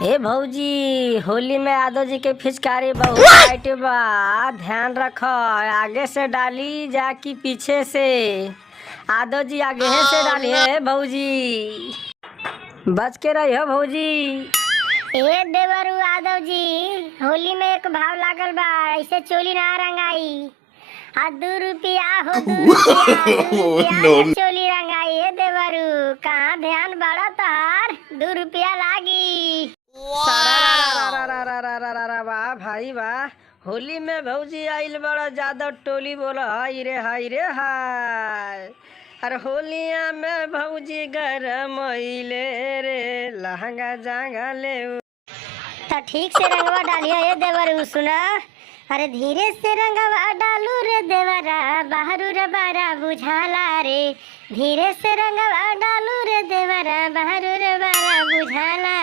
हे भौजी, होली में यादव जी के पिचकारी बहुत टाइट बा। ध्यान रख, आगे से डाली जाकि पीछे से। यादव जी आगे से डाली है भौजी, बच के रही हो भौजी। ए देवरू यादव जी, होली में एक भाव लागल बा, ऐसे चोली ना रंगाई। आ 2 रुपया हो 2 रुपया, 2 रुपया के चोली रंगाई। ए देवरू, कहाँ ध्यान बड़ा तार, 2 रुपया लागी। सारा रा रा रा रा रा रा रा रा रा वाह भाई वाह। होली में भौजी आइल बड़ा ज्यादा टोली बोला हाय रे हाय रे हाय। अरे होलिया में भौजी गरम आइले रे, लहंगा जांगा ले। तो ठीक से रंगवा डालियो ए देवरू, सुना। अरे धीरे से रंगवा डालू रे देवरा, बाहरू रे बारा बुझाला रे। धीरे से रंगवा डालू रे देवरा, बाहरू रे बारा बुझाला